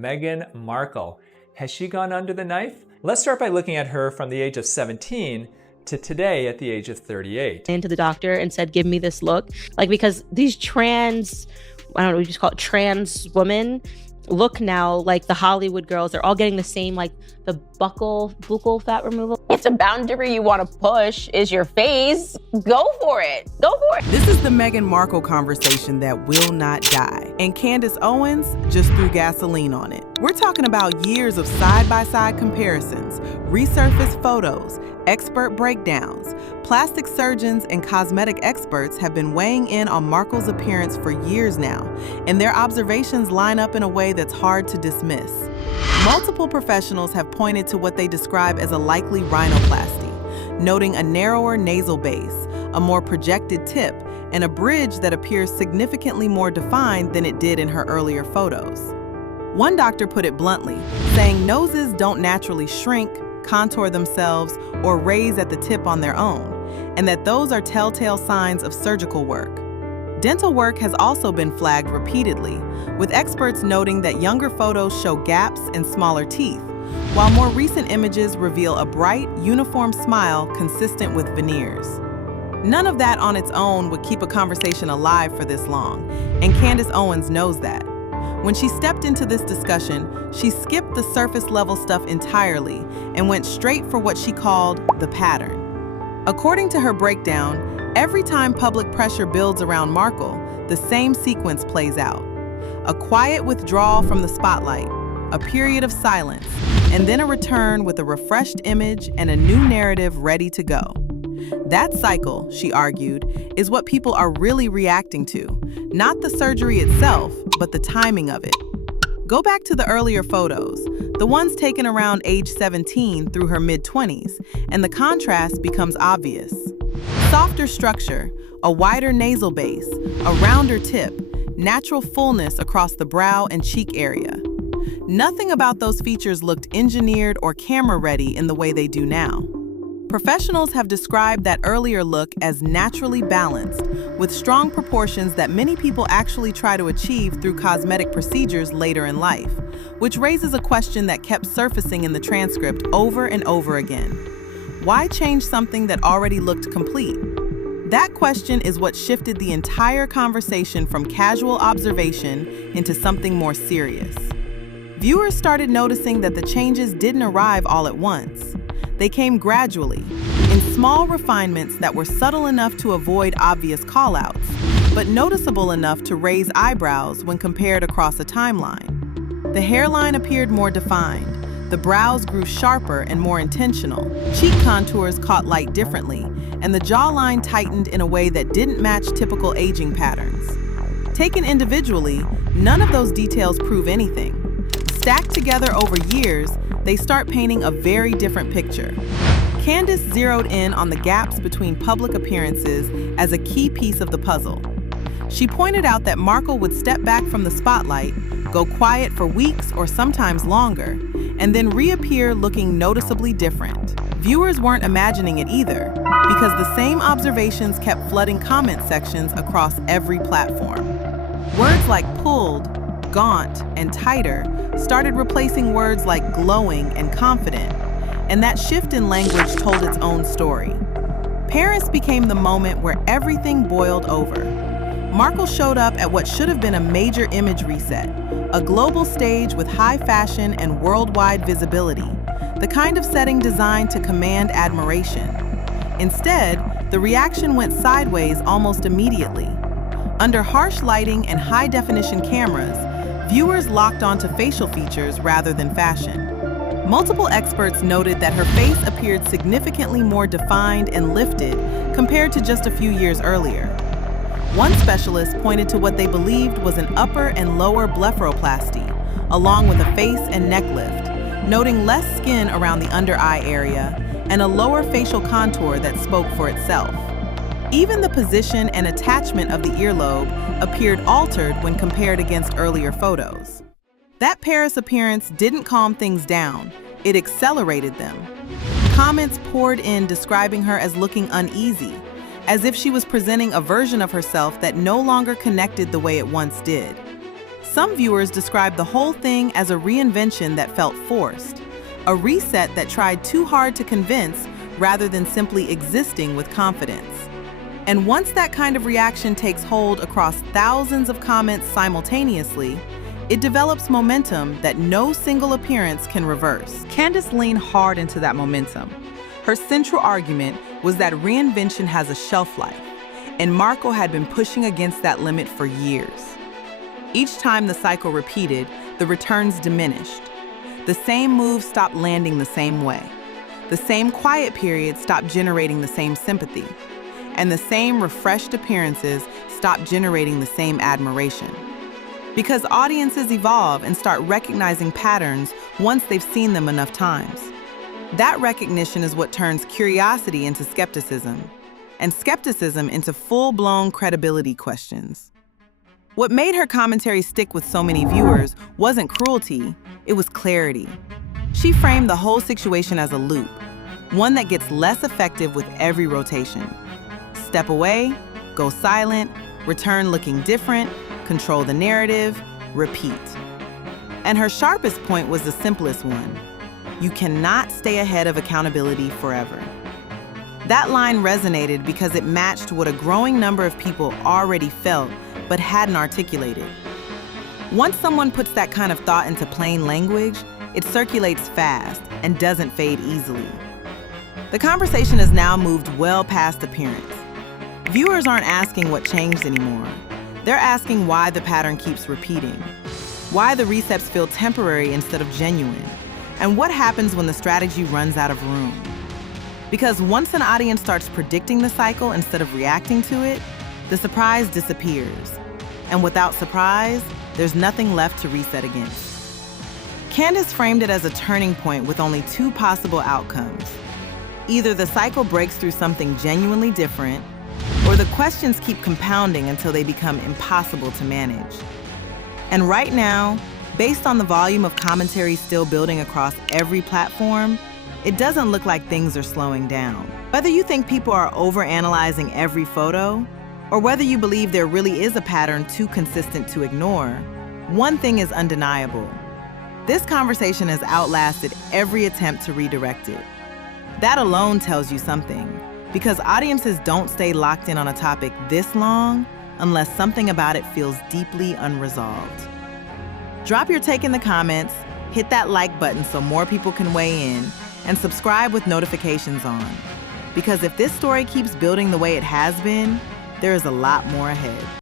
Meghan Markle. Has she gone under the knife? Let's start by looking at her from the age of 17 to today at the age of 38. Into the doctor and said, give me this look. Because these trans, I don't know what you just call it, trans women look now like the Hollywood girls. They're all getting the same, the buccal fat removal. If the boundary you want to push is your face, go for it. Go for it. This is the Meghan Markle conversation that will not die. And Candace Owens just threw gasoline on it. We're talking about years of side-by-side comparisons, resurfaced photos, expert breakdowns. Plastic surgeons and cosmetic experts have been weighing in on Markle's appearance for years now, and their observations line up in a way that's hard to dismiss. Multiple professionals have pointed to what they describe as a likely rhinoplasty, noting a narrower nasal base, a more projected tip, and a bridge that appears significantly more defined than it did in her earlier photos. One doctor put it bluntly, saying noses don't naturally shrink, contour themselves, or raise at the tip on their own, and that those are telltale signs of surgical work. Dental work has also been flagged repeatedly, with experts noting that younger photos show gaps and smaller teeth, while more recent images reveal a bright, uniform smile consistent with veneers. None of that on its own would keep a conversation alive for this long, and Candace Owens knows that. When she stepped into this discussion, she skipped the surface-level stuff entirely and went straight for what she called the pattern. According to her breakdown, every time public pressure builds around Markle, the same sequence plays out. A quiet withdrawal from the spotlight, a period of silence, and then a return with a refreshed image and a new narrative ready to go. That cycle, she argued, is what people are really reacting to, not the surgery itself, but the timing of it. Go back to the earlier photos, the ones taken around age 17 through her mid-20s, and the contrast becomes obvious. Softer structure, a wider nasal base, a rounder tip, natural fullness across the brow and cheek area. Nothing about those features looked engineered or camera-ready in the way they do now. Professionals have described that earlier look as naturally balanced, with strong proportions that many people actually try to achieve through cosmetic procedures later in life, which raises a question that kept surfacing in the transcript over and over again. Why change something that already looked complete? That question is what shifted the entire conversation from casual observation into something more serious. Viewers started noticing that the changes didn't arrive all at once. They came gradually, in small refinements that were subtle enough to avoid obvious call-outs, but noticeable enough to raise eyebrows when compared across a timeline. The hairline appeared more defined, the brows grew sharper and more intentional, cheek contours caught light differently, and the jawline tightened in a way that didn't match typical aging patterns. Taken individually, none of those details prove anything. Stacked together over years, they start painting a very different picture. Candace zeroed in on the gaps between public appearances as a key piece of the puzzle. She pointed out that Markle would step back from the spotlight, go quiet for weeks or sometimes longer, and then reappear looking noticeably different. Viewers weren't imagining it either, because the same observations kept flooding comment sections across every platform. Words like pulled, gaunt, and tighter started replacing words like glowing and confident, and that shift in language told its own story. Paris became the moment where everything boiled over. Markle showed up at what should have been a major image reset, a global stage with high fashion and worldwide visibility, the kind of setting designed to command admiration. Instead, the reaction went sideways almost immediately. Under harsh lighting and high-definition cameras, viewers locked onto facial features rather than fashion. Multiple experts noted that her face appeared significantly more defined and lifted compared to just a few years earlier. One specialist pointed to what they believed was an upper and lower blepharoplasty, along with a face and neck lift, noting less skin around the under-eye area and a lower facial contour that spoke for itself. Even the position and attachment of the earlobe appeared altered when compared against earlier photos. That Paris appearance didn't calm things down, it accelerated them. Comments poured in describing her as looking uneasy, as if she was presenting a version of herself that no longer connected the way it once did. Some viewers described the whole thing as a reinvention that felt forced, a reset that tried too hard to convince rather than simply existing with confidence. And once that kind of reaction takes hold across thousands of comments simultaneously, it develops momentum that no single appearance can reverse. Candace leaned hard into that momentum. Her central argument was that reinvention has a shelf life, and Markle had been pushing against that limit for years. Each time the cycle repeated, the returns diminished. The same moves stopped landing the same way. The same quiet periods stopped generating the same sympathy. And the same refreshed appearances stopped generating the same admiration. Because audiences evolve and start recognizing patterns once they've seen them enough times. That recognition is what turns curiosity into skepticism, and skepticism into full-blown credibility questions. What made her commentary stick with so many viewers wasn't cruelty, it was clarity. She framed the whole situation as a loop, one that gets less effective with every rotation. Step away, go silent, return looking different, control the narrative, repeat. And her sharpest point was the simplest one. You cannot stay ahead of accountability forever. That line resonated because it matched what a growing number of people already felt but hadn't articulated. Once someone puts that kind of thought into plain language, it circulates fast and doesn't fade easily. The conversation has now moved well past appearance. Viewers aren't asking what changed anymore. They're asking why the pattern keeps repeating, why the resets feel temporary instead of genuine, and what happens when the strategy runs out of room. Because once an audience starts predicting the cycle instead of reacting to it, the surprise disappears. And without surprise, there's nothing left to reset against. Candace framed it as a turning point with only two possible outcomes. Either the cycle breaks through something genuinely different, or the questions keep compounding until they become impossible to manage. And right now, based on the volume of commentary still building across every platform, it doesn't look like things are slowing down. Whether you think people are overanalyzing every photo, or whether you believe there really is a pattern too consistent to ignore, one thing is undeniable. This conversation has outlasted every attempt to redirect it. That alone tells you something, because audiences don't stay locked in on a topic this long unless something about it feels deeply unresolved. Drop your take in the comments, hit that like button so more people can weigh in, and subscribe with notifications on. Because if this story keeps building the way it has been, there is a lot more ahead.